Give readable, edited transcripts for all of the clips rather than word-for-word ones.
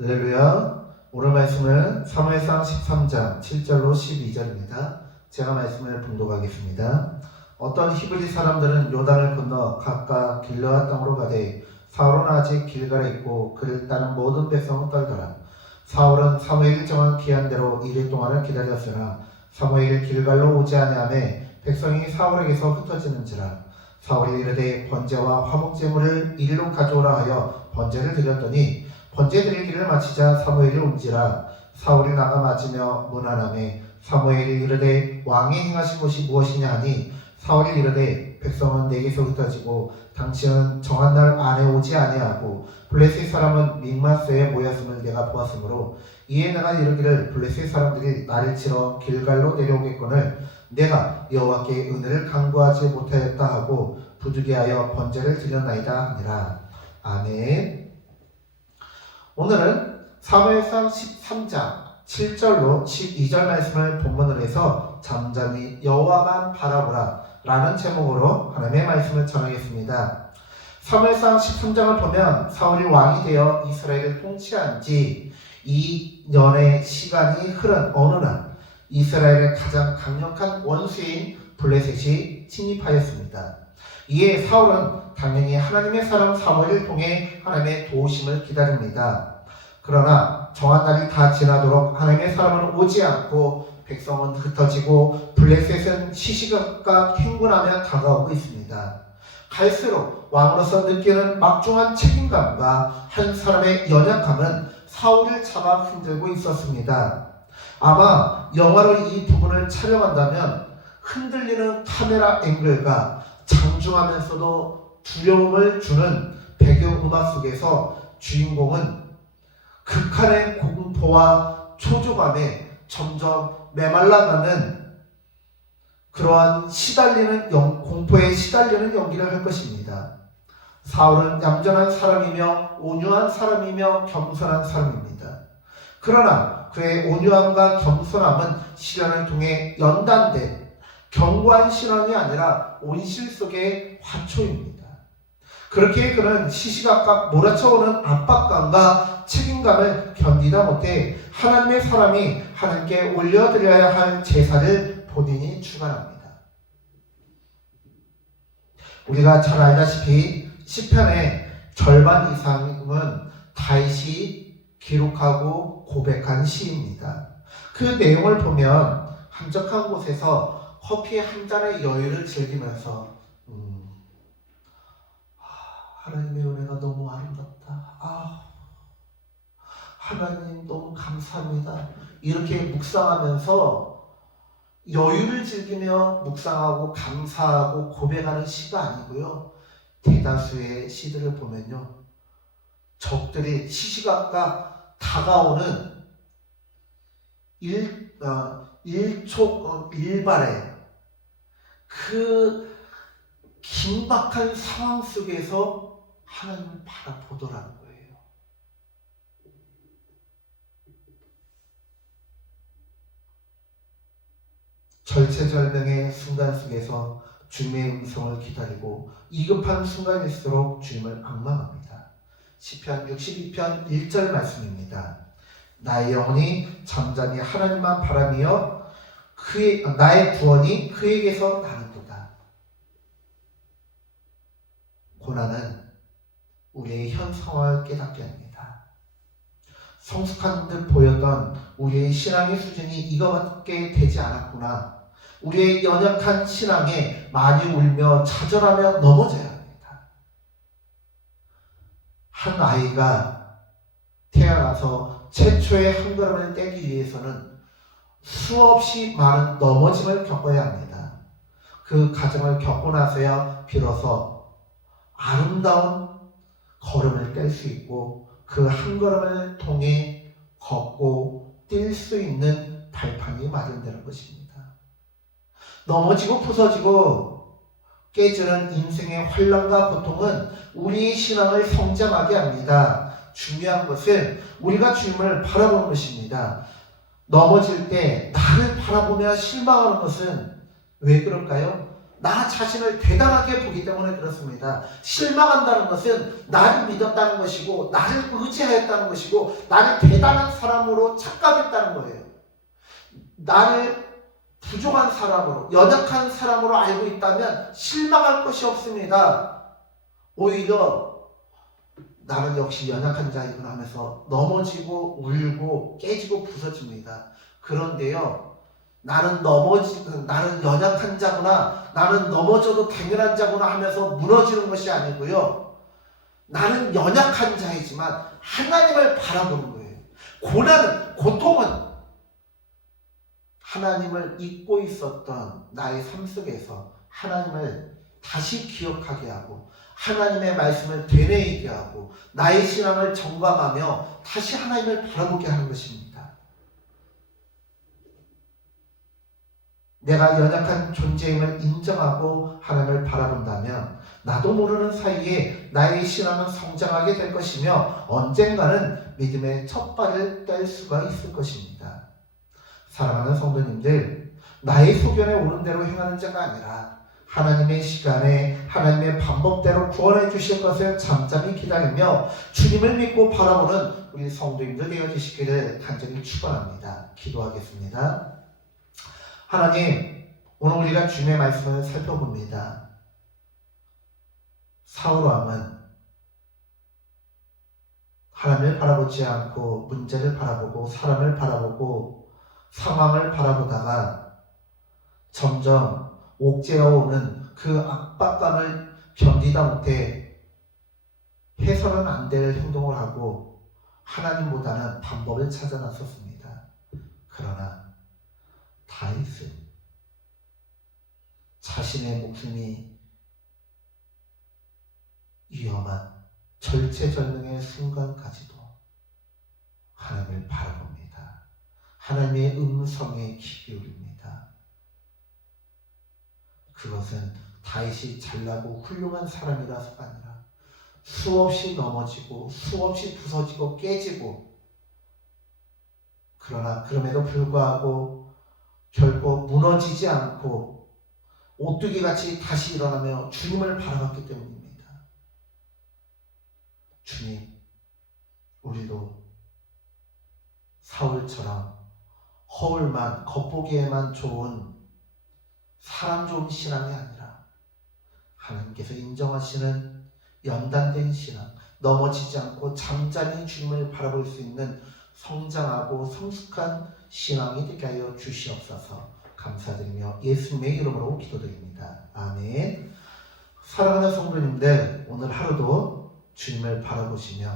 할렐루야. 오늘 말씀은 사무엘상 13장 7절로 12절입니다. 제가 말씀을 봉독하겠습니다. 어떤 히브리 사람들은 요단을 건너 각각 길르앗 땅으로 가되 사울은 아직 길갈에 있고 그를 따른 모든 백성은 떨더라. 사울은 사무엘이 정한 기한대로 이일 동안을 기다렸으나 사무엘이 길갈로 오지 아니하매 백성이 사울에게서 흩어지는지라. 사울이 이르되 번제와 화목제물을 이리로 가져오라 하여 번제를 드렸더니 번제 드리기를 마치자 사무엘이 온지라. 사울이 나가 맞으며 문안하매 사무엘이 이르되 왕이 행하신 것이 무엇이냐 하니 사울이 이르되 백성은 내게서 흩어지고 당신은 정한 날 안에 오지 아니하고 블레셋 사람은 믹마스에 모였음을 내가 보았으므로 이에 내가 이르기를 블레셋 사람들이 나를 치러 길갈로 내려오겠거늘 내가 여호와께 은혜를 간구하지 못하였다 하고 부득이하여 번제를 드렸나이다 하니라. 아멘. 오늘은 사무엘상 13장 7절로 12절 말씀을 본문으로 해서 잠잠히 여호와만 바라보라 라는 제목으로 하나님의 말씀을 전하겠습니다. 사무엘상 13장을 보면 사울이 왕이 되어 이스라엘을 통치한 지 2년의 시간이 흐른 어느 날 이스라엘의 가장 강력한 원수인 블레셋이 침입하였습니다. 이에 사울은 당연히 하나님의 사람 사무엘을 통해 하나님의 도우심을 기다립니다. 그러나 정한 날이 다 지나도록 하나님의 사람은 오지 않고 백성은 흩어지고 블레셋은 시시각각 행군하며 다가오고 있습니다. 갈수록 왕으로서 느끼는 막중한 책임감과 한 사람의 연약함은 사울을 잡아 흔들고 있었습니다. 아마 영화로 이 부분을 촬영한다면 흔들리는 카메라 앵글과 장중하면서도 두려움을 주는 배경음악 속에서 주인공은 극한의 공포와 초조감에 점점 메말라가는 그러한 공포에 시달리는 연기를 할 것입니다. 사울은 얌전한 사람이며 온유한 사람이며 겸손한 사람입니다. 그러나 그의 온유함과 겸손함은 시련을 통해 연단된 견고한 신앙이 아니라 온실 속의 화초입니다. 그렇게 그는 시시각각 몰아쳐오는 압박감과 책임감을 견디다 못해 하나님의 사람이 하나님께 올려드려야 할 제사를 본인이 주관합니다. 우리가 잘 알다시피 시편의 절반 이상은 다윗이 기록하고 고백한 시입니다. 그 내용을 보면 한적한 곳에서 커피 한 잔의 여유를 즐기면서 하나님의 은혜가 너무 아름답다. 하나님 너무 감사합니다. 이렇게 묵상하면서 여유를 즐기며 묵상하고 감사하고 고백하는 시가 아니고요. 대다수의 시들을 보면요. 적들이 시시각각 다가오는 일촉일발의 그 긴박한 상황 속에서 하나님을 바라보더라는 거예요. 절체절명의 순간 속에서 주님의 음성을 기다리고 이급한 순간일수록 주님을 앙망합니다. 시편 62편 1절 말씀입니다. 나의 영혼이 잠잠히 하나님만 바라며 나의 구원이 그에게서 나는도다. 고난은 우리의 현 상황을 깨닫게 합니다. 성숙한 듯 보였던 우리의 신앙의 수준이 이거밖에 되지 않았구나. 우리의 연약한 신앙에 많이 울며 좌절하며 넘어져야 합니다. 한 아이가 태어나서 최초의 한 걸음을 떼기 위해서는 수없이 많은 넘어짐을 겪어야 합니다. 그 과정을 겪고 나서야 비로소 아름다운 걸음을 뗄 수 있고 그 한 걸음을 통해 걷고 뛸 수 있는 발판이 마련되는 것입니다. 넘어지고 부서지고 깨지는 인생의 환난과 고통은 우리의 신앙을 성장하게 합니다. 중요한 것은 우리가 주님을 바라보는 것입니다. 넘어질 때 나를 바라보며 실망하는 것은 왜 그럴까요? 나 자신을 대단하게 보기 때문에 그렇습니다. 실망한다는 것은 나를 믿었다는 것이고 나를 의지하였다는 것이고 나를 대단한 사람으로 착각했다는 거예요. 나를 부족한 사람으로, 연약한 사람으로 알고 있다면 실망할 것이 없습니다. 오히려 나는 역시 연약한 자이구나 하면서 넘어지고 울고 깨지고 부서집니다. 그런데요, 나는 연약한 자구나, 나는 넘어져도 당연한 자구나 하면서 무너지는 것이 아니고요, 나는 연약한 자이지만 하나님을 바라보는 거예요. 고통은 하나님을 잊고 있었던 나의 삶 속에서 하나님을 다시 기억하게 하고 하나님의 말씀을 되뇌이게 하고 나의 신앙을 점검하며 다시 하나님을 바라보게 하는 것입니다. 내가 연약한 존재임을 인정하고 하나님을 바라본다면 나도 모르는 사이에 나의 신앙은 성장하게 될 것이며 언젠가는 믿음의 첫 발을 뗄 수가 있을 것입니다. 사랑하는 성도님들, 나의 소견에 옳은 대로 행하는 자가 아니라 하나님의 시간에 하나님의 방법대로 구원해 주실 것을 잠잠히 기다리며 주님을 믿고 바라보는 우리 성도님들 되어주시기를 간절히 축원합니다. 기도하겠습니다. 하나님, 오늘 우리가 주님의 말씀을 살펴봅니다. 사울 왕은 하나님을 바라보지 않고 문제를 바라보고 사람을 바라보고 상황을 바라보다가 점점 옥죄어 오는 그 압박감을 견디다 못해 해서는 안 될 행동을 하고 하나님보다는 방법을 찾아 나섰습니다. 그러나 다윗은 자신의 목숨이 위험한 절체절명의 순간까지도 하나님을 바라봅니다. 하나님의 음성에 귀 기울입니다. 그것은 다윗이 잘나고 훌륭한 사람이라서가 아니라 수없이 넘어지고 수없이 부서지고 깨지고 그러나 그럼에도 불구하고 결코 무너지지 않고 오뚜기같이 다시 일어나며 주님을 바라봤기 때문입니다. 주님, 우리도 사울처럼 허울만 겉보기에만 좋은 사람 좋은 신앙이 아니라 하나님께서 인정하시는 연단된 신앙, 넘어지지 않고 잠잠히 주님을 바라볼 수 있는 성장하고 성숙한 신앙이 되게 하여 주시옵소서. 감사드리며 예수님의 이름으로 기도드립니다. 아멘. 사랑하는 성도님들, 오늘 하루도 주님을 바라보시며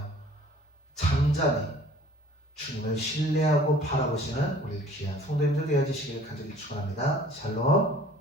잠잠히 주님을 신뢰하고 바라보시는 우리 귀한 성도님들 되어주시길 간절히 축원합니다. 샬롬.